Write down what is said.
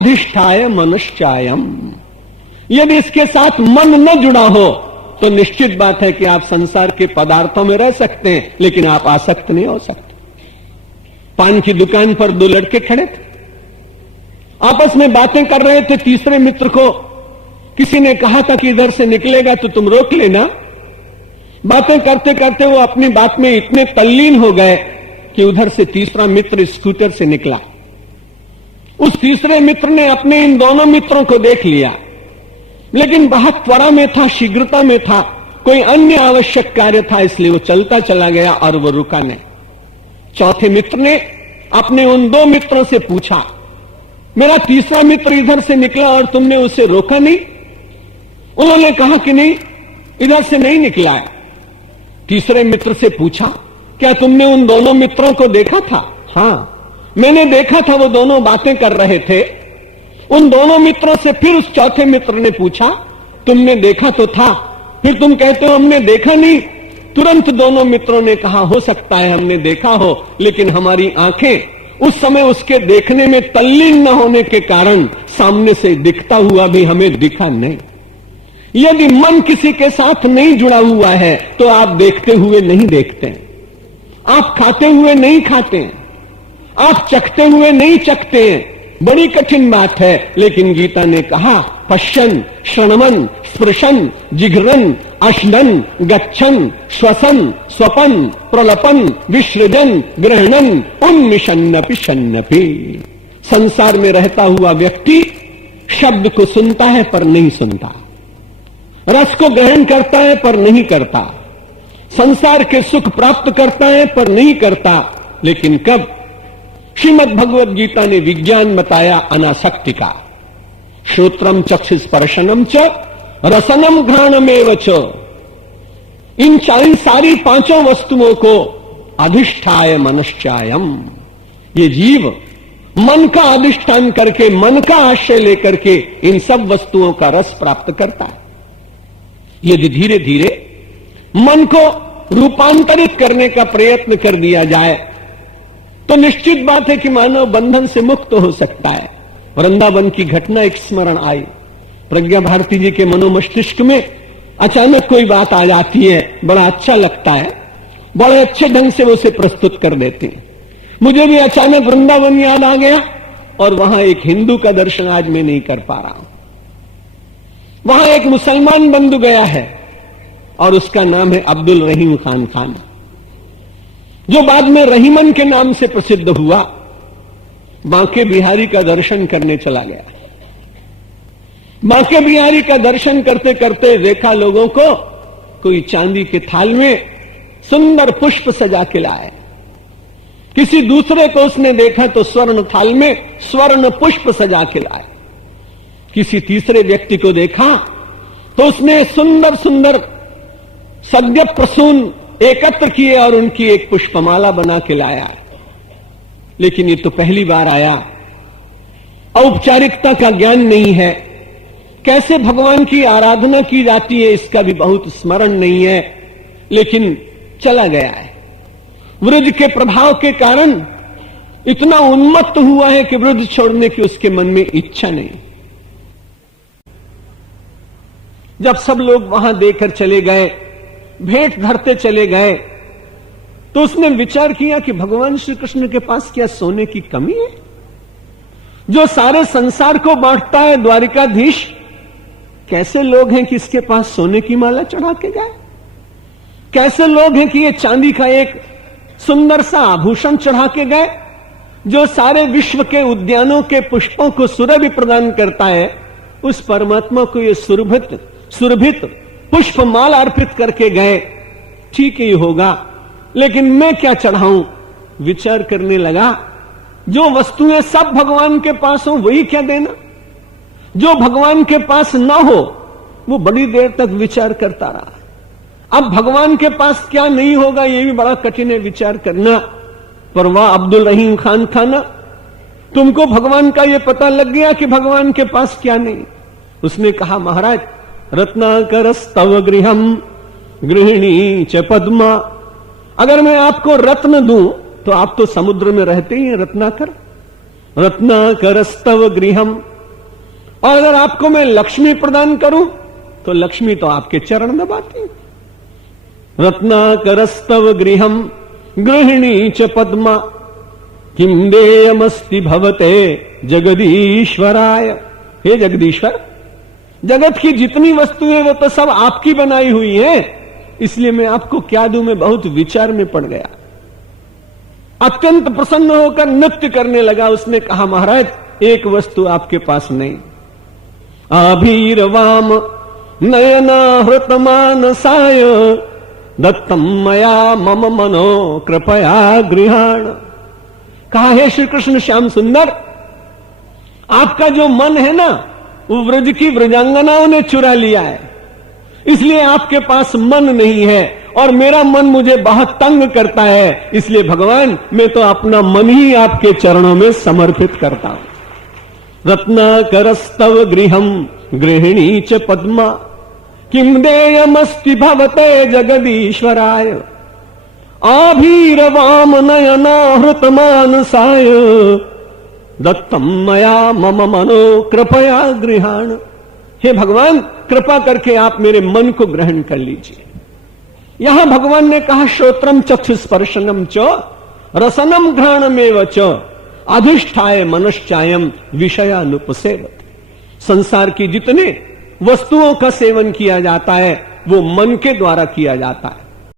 अधिष्ठाय मनुष्यायम। यदि इसके साथ मन न जुड़ा हो तो निश्चित बात है कि आप संसार के पदार्थों में रह सकते हैं, लेकिन आप आसक्त नहीं हो सकते। पान की दुकान पर दो लड़के खड़े थे, आपस में बातें कर रहे थे। तीसरे मित्र को किसी ने कहा था कि इधर से निकलेगा तो तुम रोक लेना। बातें करते करते वो अपनी बात में इतने तल्लीन हो गए कि उधर से तीसरा मित्र स्कूटर से निकला। उस तीसरे मित्र ने अपने इन दोनों मित्रों को देख लिया, लेकिन बहुत त्वरा में था, शीघ्रता में था, कोई अन्य आवश्यक कार्य था, इसलिए वो चलता चला गया और वो रुका नहीं। चौथे मित्र ने अपने उन दो मित्रों से पूछा, मेरा तीसरा मित्र इधर से निकला और तुमने उसे रोका नहीं? उन्होंने कहा कि नहीं, इधर से नहीं निकला है। तीसरे मित्र से पूछा, क्या तुमने उन दोनों मित्रों को देखा था? हां, मैंने देखा था, वो दोनों बातें कर रहे थे। उन दोनों मित्रों से फिर उस चौथे मित्र ने पूछा, तुमने देखा तो था, फिर तुम कहते हो हमने देखा नहीं? तुरंत दोनों मित्रों ने कहा, हो सकता है हमने देखा हो, लेकिन हमारी आंखें उस समय उसके देखने में तल्लीन न होने के कारण सामने से दिखता हुआ भी हमें दिखा नहीं। यदि मन किसी के साथ नहीं जुड़ा हुआ है तो आप देखते हुए नहीं देखते हैं, आप खाते हुए नहीं खाते हैं, आप चखते हुए नहीं चखते हैं। बड़ी कठिन बात है, लेकिन गीता ने कहा, पश्यन श्रवणन स्पृशन जिघ्रन अश्नन गच्छन श्वसन स्वपन प्रलपन विसृजन ग्रहणन उन्मिषन्नपि शन्नपि। संसार में रहता हुआ व्यक्ति शब्द को सुनता है पर नहीं सुनता, रस को ग्रहण करता है पर नहीं करता, संसार के सुख प्राप्त करता है पर नहीं करता। लेकिन कब श्रीमद् भगवद गीता ने विज्ञान बताया अनासक्ति का, श्रोत्रम चक्षुस्पर्शनम च रसनम घ्राणमेव च, इन सारी पांचों वस्तुओं को अधिष्ठाय मनुष्यायम, ये जीव मन का अधिष्ठान करके, मन का आश्रय लेकर के इन सब वस्तुओं का रस प्राप्त करता है। यदि धीरे धीरे मन को रूपांतरित करने का प्रयत्न कर दिया जाए तो निश्चित बात है कि मानव बंधन से मुक्त हो सकता है। वृंदावन की घटना एक स्मरण आई। प्रज्ञा भारती जी के मनोमस्तिष्क में अचानक कोई बात आ जाती है, बड़ा अच्छा लगता है, बड़े अच्छे ढंग से वो उसे प्रस्तुत कर देते हैं। मुझे भी अचानक वृंदावन याद आ गया और वहां एक हिंदू का दर्शन आज मैं नहीं कर पा रहा हूं। वहां एक मुसलमान बंधु गया है और उसका नाम है अब्दुल रहीम खान, जो बाद में रहीमन के नाम से प्रसिद्ध हुआ। बांके बिहारी का दर्शन करने चला गया। बांके बिहारी का दर्शन करते करते देखा लोगों को कोई चांदी के थाल में सुंदर पुष्प सजा के लाए। किसी दूसरे को उसने देखा तो स्वर्ण थाल में स्वर्ण पुष्प सजा के लाए। किसी तीसरे व्यक्ति को देखा तो उसने सुंदर सुंदर सद्य प्रसून एकत्र किए और उनकी एक पुष्पमाला बना के लाया। लेकिन ये तो पहली बार आया, औपचारिकता का ज्ञान नहीं है, कैसे भगवान की आराधना की जाती है इसका भी बहुत स्मरण नहीं है, लेकिन चला गया है। वृद्ध के प्रभाव के कारण इतना उन्मत्त हुआ है कि वृद्ध छोड़ने की उसके मन में इच्छा नहीं। जब सब लोग वहां देकर चले गए, भेंट धरते चले गए, तो उसने विचार किया कि भगवान श्री कृष्ण के पास क्या सोने की कमी है? जो सारे संसार को बांटता है द्वारिकाधीश, कैसे लोग हैं कि इसके पास सोने की माला चढ़ा के जाए? कैसे लोग हैं कि ये चांदी का एक सुंदर सा आभूषण चढ़ा के गए? जो सारे विश्व के उद्यानों के पुष्पों को सुरभि प्रदान करता है, उस परमात्मा को ये सुरभित पुष्पमाल अर्पित करके गए। ठीक ही होगा, लेकिन मैं क्या चढ़ाऊं? विचार करने लगा, जो वस्तुएं सब भगवान के पास हो वही क्या देना? जो भगवान के पास ना हो वो बड़ी देर तक विचार करता रहा। अब भगवान के पास क्या नहीं होगा ये भी बड़ा कठिन है विचार करना। पर वाह अब्दुल रहीम खान था ना, तुमको भगवान का ये पता लग गया कि भगवान के पास क्या नहीं। उसने कहा, महाराज रत्नाकरस्तव गृहम गृहिणी च पद्मा, अगर मैं आपको रत्न दूं तो आप तो समुद्र में रहते ही हैं रत्नाकर। रत्नाकरस्तव गृहम, और अगर आपको मैं लक्ष्मी प्रदान करूं तो लक्ष्मी तो आपके चरण दबाती। रत्नाकरस्तव गृहम गृहिणी च पद्मा किम देयमस्ति भवते जगदीश्वराय। हे जगदीश्वर, जगत की जितनी वस्तुएं वो तो सब आपकी बनाई हुई हैं, इसलिए मैं आपको क्या दूं। मैं बहुत विचार में पड़ गया, अत्यंत प्रसन्न होकर नृत्य करने लगा। उसने कहा, महाराज एक वस्तु आपके पास नहीं। आभीरवाम नयनाहृत मानसाय दत्तम मया मम मनो कृपया गृहाण। कहा, हे श्री कृष्ण श्याम सुंदर, आपका जो मन है ना, वो व्रज की व्रजांगनाओं ने चुरा लिया है, इसलिए आपके पास मन नहीं है और मेरा मन मुझे बहुत तंग करता है। इसलिए भगवान, मैं तो अपना मन ही आपके चरणों में समर्पित करता हूं। रत्नाकरस्तव गृहम गृहिणी च पद्मा किम देयमस्ति भवते जगदीश्वराय। आभीरवाम नयनाहृत मानसाय दत्तम मया मम मनो कृपया गृहाण। हे भगवान, कृपा करके आप मेरे मन को ग्रहण कर लीजिए। यहां भगवान ने कहा, श्रोत्रम चक्षुस्पर्शनम च रसनम घ्राणमेव च अधिष्ठाय मनश्चायम विषयानुपसेवते। संसार की जितने वस्तुओं का सेवन किया जाता है वो मन के द्वारा किया जाता है।